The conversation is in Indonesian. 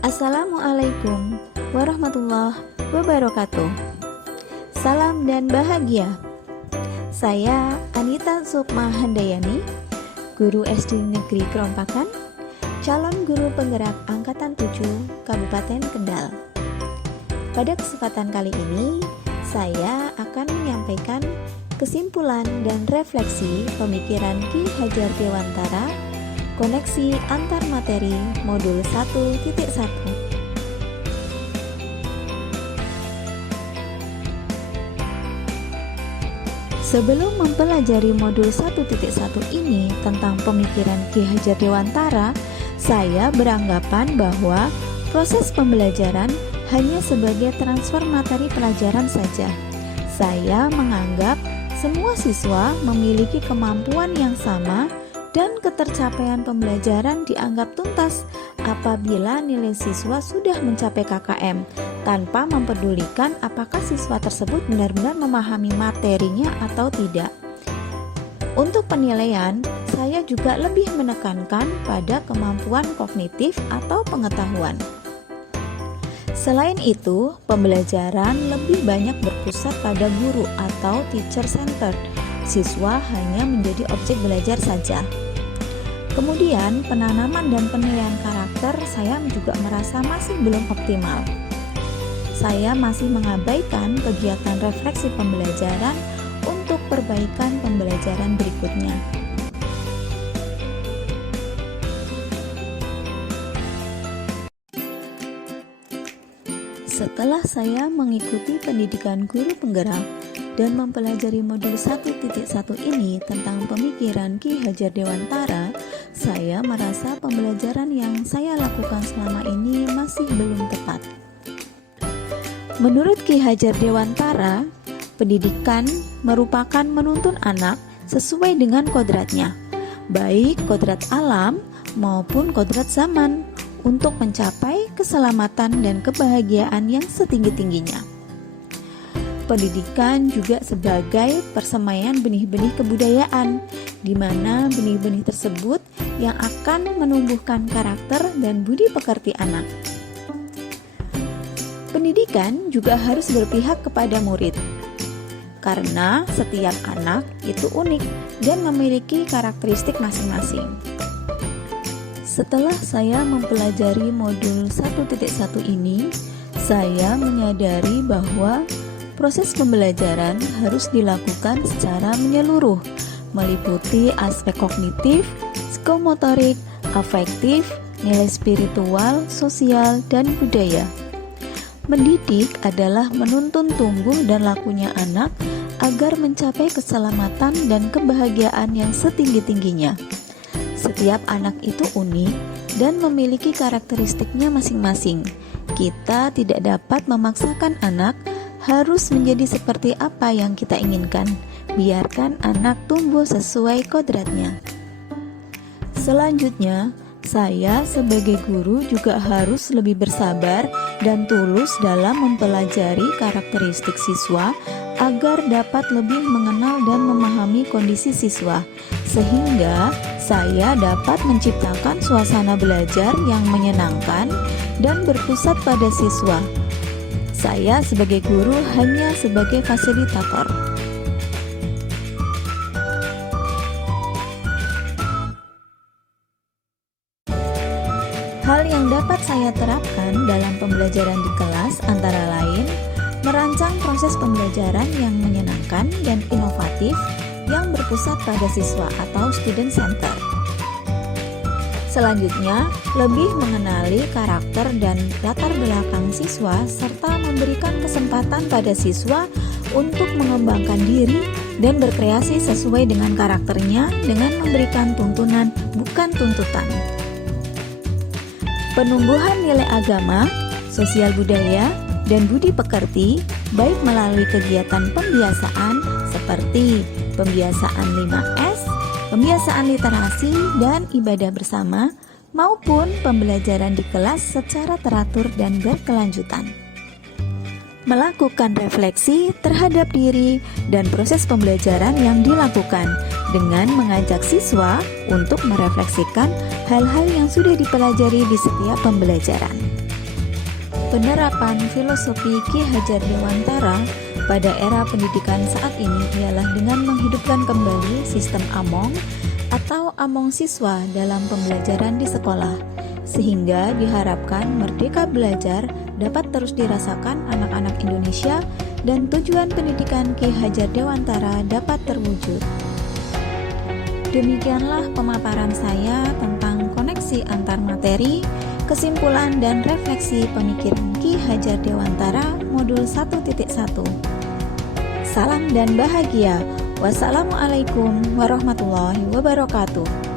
Assalamualaikum warahmatullahi wabarakatuh. Salam dan bahagia. Saya Anita Sukma Handayani, guru SD Negeri Kerompakan, calon guru penggerak Angkatan 7 Kabupaten Kendal. Pada kesempatan kali ini, saya akan menyampaikan kesimpulan dan refleksi pemikiran Ki Hajar Dewantara, koneksi antar materi modul 1.1. Sebelum mempelajari modul 1.1 ini tentang pemikiran Ki Hajar Dewantara, saya beranggapan bahwa proses pembelajaran hanya sebagai transfer materi pelajaran saja. Saya menganggap semua siswa memiliki kemampuan yang sama dan ketercapaian pembelajaran dianggap tuntas apabila nilai siswa sudah mencapai KKM, tanpa mempedulikan apakah siswa tersebut benar-benar memahami materinya atau tidak. Untuk penilaian, saya juga lebih menekankan pada kemampuan kognitif atau pengetahuan. Selain itu, pembelajaran lebih banyak berpusat pada guru atau teacher centered. Siswa hanya menjadi objek belajar saja. Kemudian, penanaman dan penilaian karakter saya juga merasa masih belum optimal. Saya masih mengabaikan kegiatan refleksi pembelajaran untuk perbaikan pembelajaran berikutnya. Setelah saya mengikuti pendidikan guru penggerak dan mempelajari modul 1.1 ini tentang pemikiran Ki Hajar Dewantara, saya merasa pembelajaran yang saya lakukan selama ini masih belum tepat. Menurut Ki Hajar Dewantara, pendidikan merupakan menuntun anak sesuai dengan kodratnya, baik kodrat alam maupun kodrat zaman, untuk mencapai keselamatan dan kebahagiaan yang setinggi-tingginya. Pendidikan juga sebagai persemaian benih-benih kebudayaan, di mana benih-benih tersebut yang akan menumbuhkan karakter dan budi pekerti anak. Pendidikan juga harus berpihak kepada murid, karena setiap anak itu unik dan memiliki karakteristik masing-masing. Setelah saya mempelajari modul 1.1 ini, saya menyadari bahwa proses pembelajaran harus dilakukan secara menyeluruh, meliputi aspek kognitif, psikomotorik, afektif, nilai spiritual, sosial, dan budaya. Mendidik adalah menuntun tumbuh dan lakunya anak agar mencapai keselamatan dan kebahagiaan yang setinggi-tingginya. Setiap anak itu unik dan memiliki karakteristiknya masing-masing. Kita tidak dapat memaksakan anak harus menjadi seperti apa yang kita inginkan. Biarkan anak tumbuh sesuai kodratnya. Selanjutnya, saya sebagai guru juga harus lebih bersabar dan tulus dalam mempelajari karakteristik siswa agar dapat lebih mengenal dan memahami kondisi siswa, sehingga saya dapat menciptakan suasana belajar yang menyenangkan dan berpusat pada siswa. Saya sebagai guru hanya sebagai fasilitator. Hal yang dapat saya terapkan dalam pembelajaran di kelas antara lain merancang proses pembelajaran yang menyenangkan dan inovatif yang berpusat pada siswa atau student center. Selanjutnya, lebih mengenali karakter dan latar belakang siswa serta memberikan kesempatan pada siswa untuk mengembangkan diri dan berkreasi sesuai dengan karakternya dengan memberikan tuntunan, bukan tuntutan. Penumbuhan nilai agama, sosial budaya, dan budi pekerti baik melalui kegiatan pembiasaan seperti pembiasaan 5S, pembiasaan literasi dan ibadah bersama, maupun pembelajaran di kelas secara teratur dan berkelanjutan. Melakukan refleksi terhadap diri dan proses pembelajaran yang dilakukan dengan mengajak siswa untuk merefleksikan hal-hal yang sudah dipelajari di setiap pembelajaran. Penerapan filosofi Ki Hajar Dewantara pada era pendidikan saat ini ialah dengan menghidupkan kembali sistem Among atau Among siswa dalam pembelajaran di sekolah, sehingga diharapkan merdeka belajar dapat terus dirasakan anak-anak Indonesia dan tujuan pendidikan Ki Hajar Dewantara dapat terwujud. Demikianlah pemaparan saya tentang koneksi antar materi, kesimpulan dan refleksi pemikiran Ki Hajar Dewantara modul 1.1. Salam dan bahagia. Wassalamualaikum warahmatullahi wabarakatuh.